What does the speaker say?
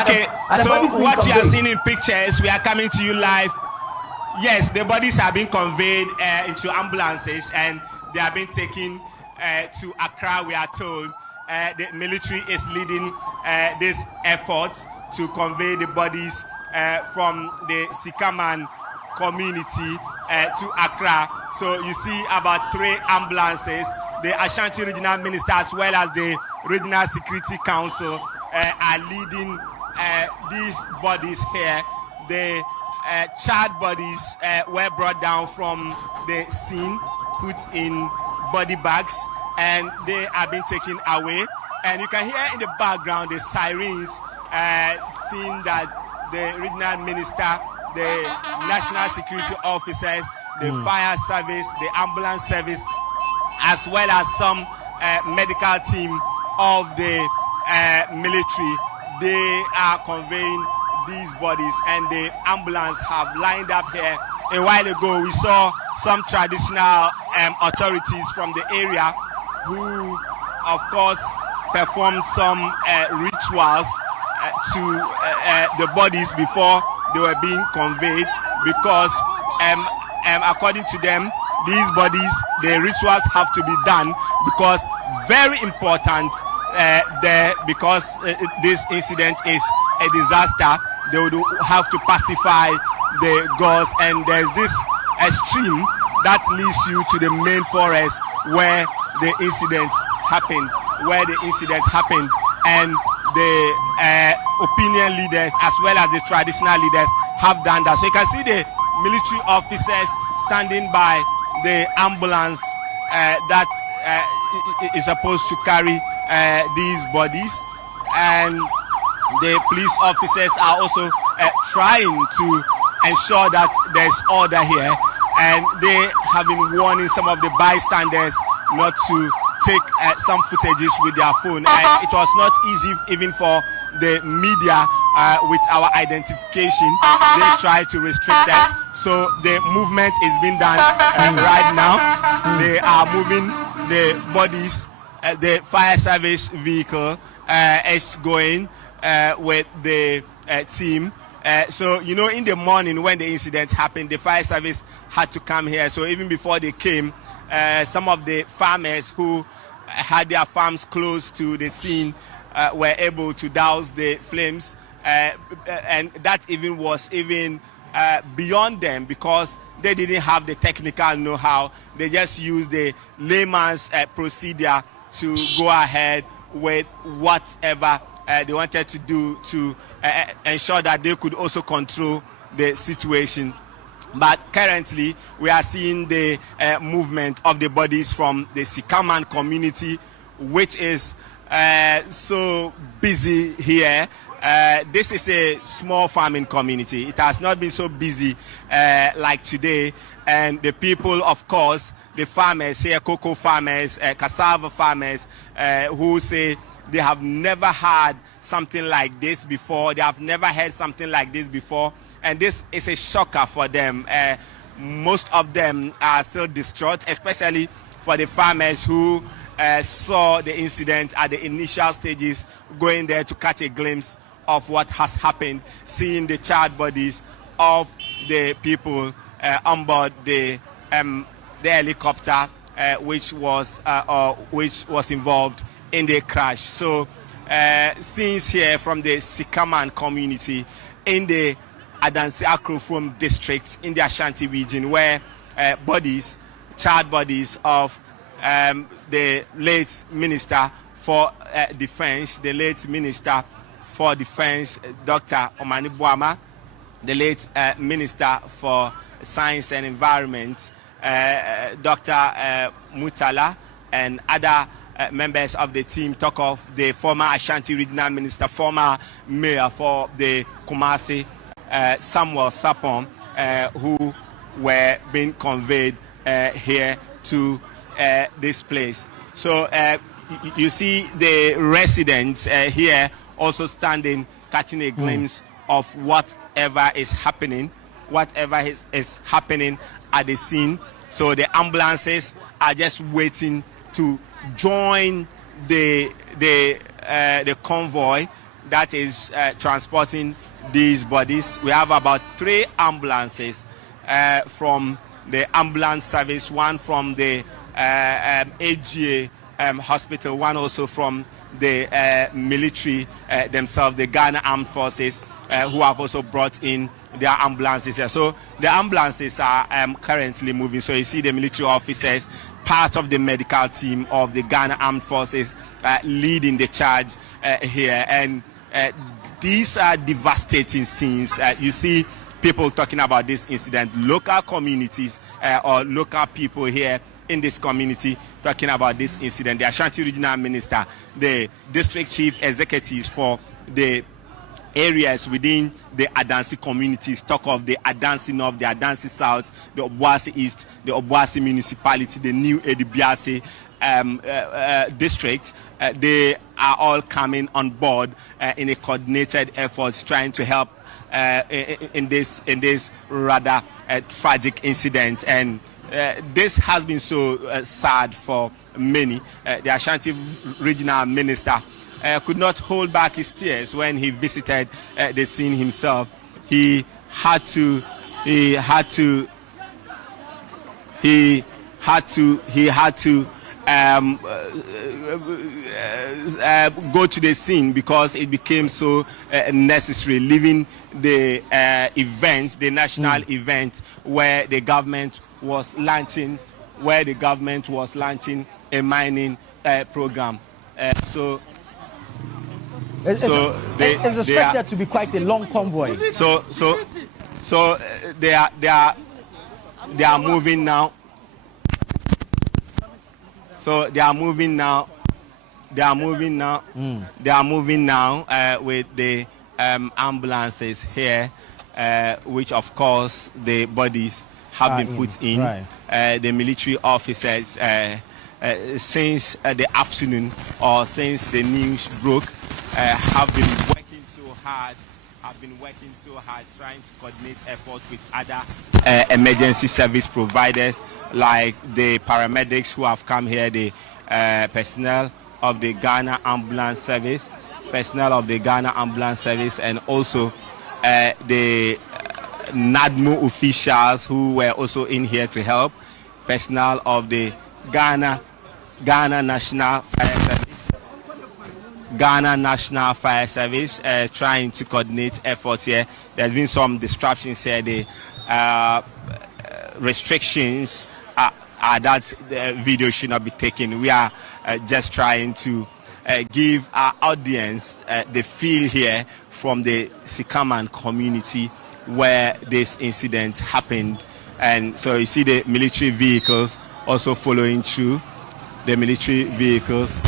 Okay, so what you are seeing in pictures, we are coming to you live. Yes, the bodies have been conveyed into ambulances and they are being taken to Accra, we are told. The military is leading this effort to convey the bodies from the Sikaman community to Accra. So you see about 3 ambulances. The Ashanti Regional Minister as well as the Regional Security Council are leading these bodies here. The charred bodies were brought down from the scene, put in body bags, and they are being taken away. And you can hear in the background the sirens, seeing that the regional minister, the national security officers, the fire service, the ambulance service, as well as some medical team of the military, they are conveying these bodies, and the ambulance have lined up here. A while ago, we saw some traditional authorities from the area who, of course, performed some rituals to the bodies before they were being conveyed, because according to them, these bodies, the rituals have to be done because very important there, because this incident is a disaster. They would have to pacify the gods, and there's this stream that leads you to the main forest where the incident happened, and the opinion leaders as well as the traditional leaders have done that. So you can see the military officers standing by the ambulance that is supposed to carry these bodies, and the police officers are also trying to ensure that there's order here, and they have been warning some of the bystanders not to take some footages with their phone. It was not easy even for the media with our identification. They try to restrict us. So the movement is being done right now. They are moving the bodies. The fire service vehicle is going with the team. So, you know, in the morning when the incident happened, the fire service had to come here. So even before they came, some of the farmers who had their farms close to the scene were able to douse the flames. And that even was beyond them, because they didn't have the technical know-how. They just used the layman's procedure to go ahead with whatever they wanted to do to ensure that they could also control the situation. But currently, we are seeing the movement of the bodies from the Sikaman community, which is so busy here. This is a small farming community. It has not been so busy like today. And the people, of course, the farmers here, cocoa farmers, cassava farmers, who say they have never had something like this before. They have never heard something like this before. And this is a shocker for them. Most of them are still distraught, especially for the farmers who saw the incident at the initial stages, going there to catch a glimpse of what has happened, seeing the charred bodies of the people on board the helicopter, which was involved in the crash. So, scenes here from the Sikaman community in the Adansi Akrofom district in the Ashanti region, where charred bodies of the late Minister for Defense, Dr. Omani Boama, the late Minister for Science and Environment, Dr. Mutala, and other members of the team. Talk of the former Ashanti Regional Minister, former Mayor for the Kumasi, Samuel Sapon, who were being conveyed here to this place. So you see the residents here also standing, catching a glimpse of whatever is happening at the scene. So the ambulances are just waiting to join the convoy that is transporting these bodies. We have about 3 ambulances from the ambulance service, one from the AGA hospital, one also from the military themselves, the Ghana Armed Forces, who have also brought in their ambulances here. So the ambulances are currently moving. So you see the military officers, part of the medical team of the Ghana Armed Forces, leading the charge here. And these are devastating scenes. You see people talking about this incident, local communities or local people here in this community talking about this incident. The Ashanti Regional Minister, the district chief executives for the areas within the Adansi communities talk of the Adansi North, the Adansi South, the Obuasi East, the Obuasi Municipality, the new Edibiase district. They are all coming on board in a coordinated effort trying to help in this rather tragic incident. And this has been so sad for many. The Ashanti Regional Minister could not hold back his tears when he visited the scene himself. He had to go to the scene because it became so necessary, leaving the event, the national event where the government was launching a mining program. It's expected to be quite a long convoy. So they are moving now. So they are moving now. They are moving now with the ambulances here, which of course the bodies have been put in. Right. The military officers, since the afternoon or since the news broke, have been working so hard trying to coordinate efforts with other emergency service providers like the paramedics who have come here, the personnel of the Ghana Ambulance Service, and also the NADMO officials who were also in here to help, personnel of the Ghana National Fire Service, trying to coordinate efforts here. There's been some disruptions here. The restrictions are that the video should not be taken. We are just trying to give our audience the feel here from the Sikaman community where this incident happened. And so you see the military vehicles also following through. The military vehicles